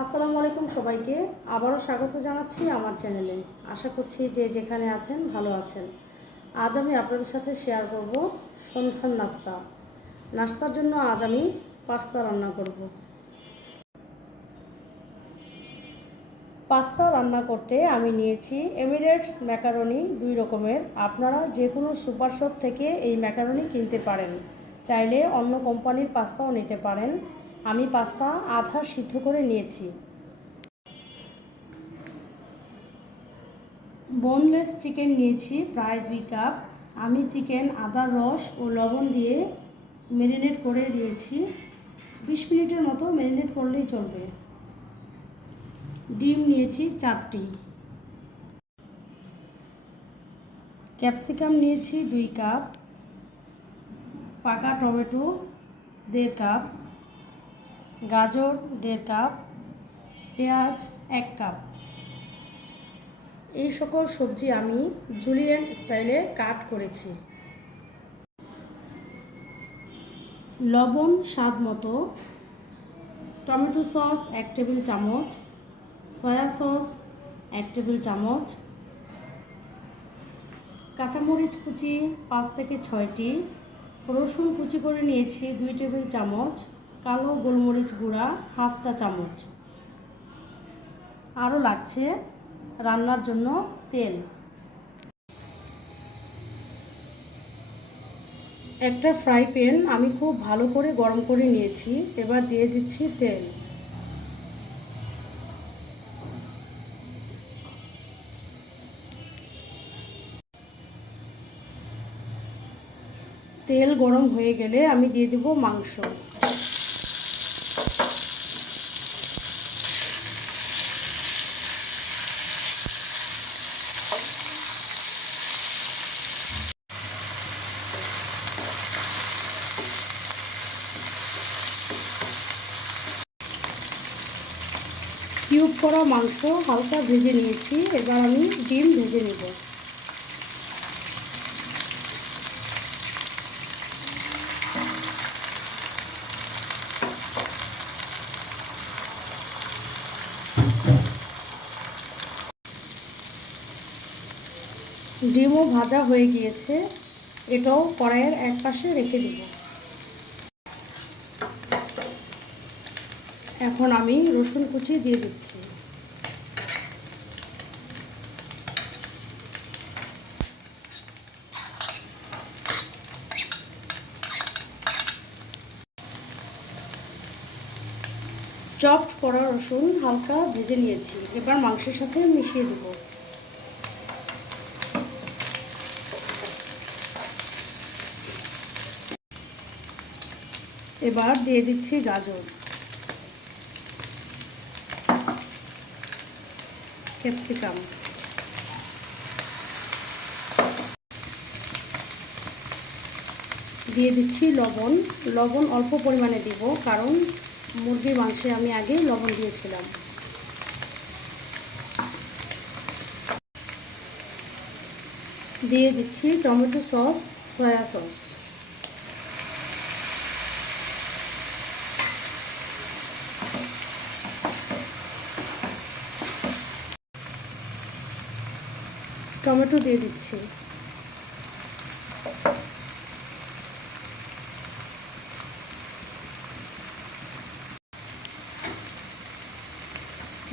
আসসালামু আলাইকুম সবাইকে। আবারও স্বাগত জানাচ্ছি আমার চ্যানেলে। আশা করছি যে যেখানে আছেন ভালো আছেন। আজ আমি আপনাদের সাথে শেয়ার করব সন্ধ্যার নাস্তা। নাস্তার জন্য আজ আমি পাস্তা রান্না করব। পাস্তা রান্না করতে আমি নিয়েছি এমিরেটস ম্যাকারনি 2 রকমের। আপনারা যে কোনো সুপার শপ থেকে এই ম্যাকারনি কিনতে পারেন, চাইলে অন্য কোম্পানির পাস্তাও নিতে পারেন। আমি পাস্তা আধা সিদ্ধ করে নিয়েছি। বোনলেস চিকেন নিয়েছি প্রায় 2 কাপ। আমি চিকেন আদার রস ও লবণ দিয়ে ম্যারিনেট করে দিয়েছি। 20 মিনিটের মতো ম্যারিনেট করলেই চলবে। ডিম নিয়েছি 4টি। ক্যাপসিকাম নিয়েছি 2 কাপ। পাকা টমেটো 1.5 কাপ। গাজর 1.5 কাপ। পেঁয়াজ 1 কাপ। এই সকল সবজি আমি জুলিয়েন স্টাইলে কাট করেছি। লবণ স্বাদ মতো, টমেটো সস 1 টেবিল চামচ, সয়া সস 1 টেবিল চামচ, কাঁচামরিচ কুচি 5 থেকে 6টি, রসুন কুচি করে নিয়েছি 2 টেবিল চামচ, কালো গোলমরিচ গুঁড়া 1/2 চা চামচ। আরও লাগছে রান্নার জন্য তেল। একটা ফ্রাই প্যান আমি খুব ভালো করে গরম করে নিয়েছি। এবার দিয়ে দিচ্ছি তেল। তেল গরম হয়ে গেলে আমি দিয়ে দেব মাংস। কিউব করা মাংস হালকা ভেজে নিয়েছি। এবার আমি ডিম ভেজে নেব। ডিমও ভাজা হয়ে গিয়েছে, এটাও কড়াইয়ের এক পাশে রেখে দেব। এখন আমি রসুন কুচি দিয়ে দিচ্ছি। চপড করা রসুন হালকা ভেজে নিয়েছি। এবার মাংসের সাথে মিশিয়ে দেব। এবার দিয়ে দিচ্ছি গাজর, ক্যাপসিকাম, দিয়ে দিচ্ছি লবণ। লবণ অল্প পরিমাণে দিব, কারণ মুরগির মাংসে আমি আগেই লবণ দিয়েছিলাম। দিয়ে দিচ্ছি tomato sauce, soya sauce. Tomato দিয়ে দিচ্ছি।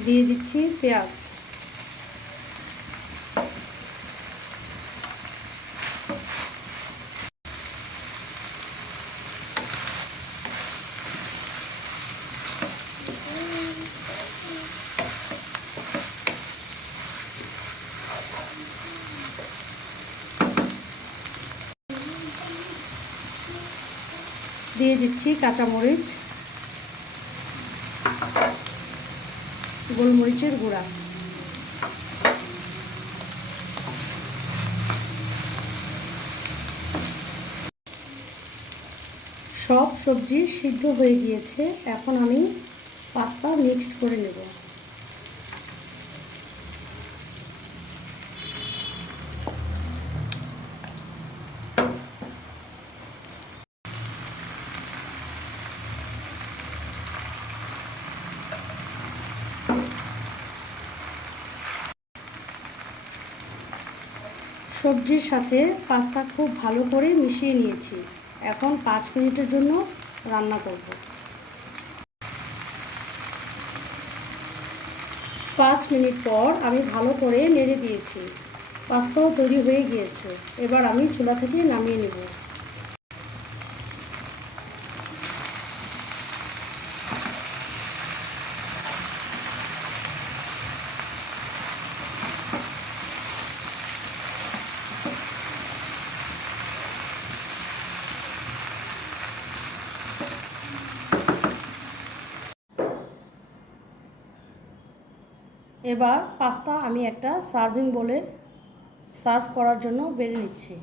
দিয়ে দিচ্ছি পেঁয়াজ। দিয়ে দিচ্ছি কাঁচামরিচ, গোলমরিচের গুঁড়া। সব সবজি সিদ্ধ হয়ে গিয়েছে। এখন আমি পাস্তা মিক্সড করে নেব। সবজির সাথে পাস্তা খুব ভালো করে মিশিয়ে নিয়েছি। এখন 5 মিনিটের জন্য রান্না করব। 5 মিনিট পর আমি ভালো করে নেড়ে দিয়েছি। পাস্তাও তৈরি হয়ে গিয়েছে। এবার আমি চুলা থেকে নামিয়ে নেব। এবার পাস্তা আমি একটা সার্ভিং বলে সার্ভ করার জন্য বেড়ে নিচ্ছি।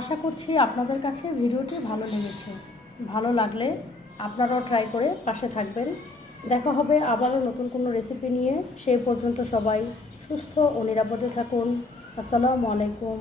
আশা করছি আপনাদের কাছে ভিডিওটি ভালো লেগেছে। ভালো লাগলে আপনারাও ট্রাই করে পাশে থাকবেন। দেখা হবে আবারও নতুন কোনো রেসিপি নিয়ে। সেই পর্যন্ত সবাই সুস্থ ও নিরাপদে থাকুন। আসসালামু আলাইকুম।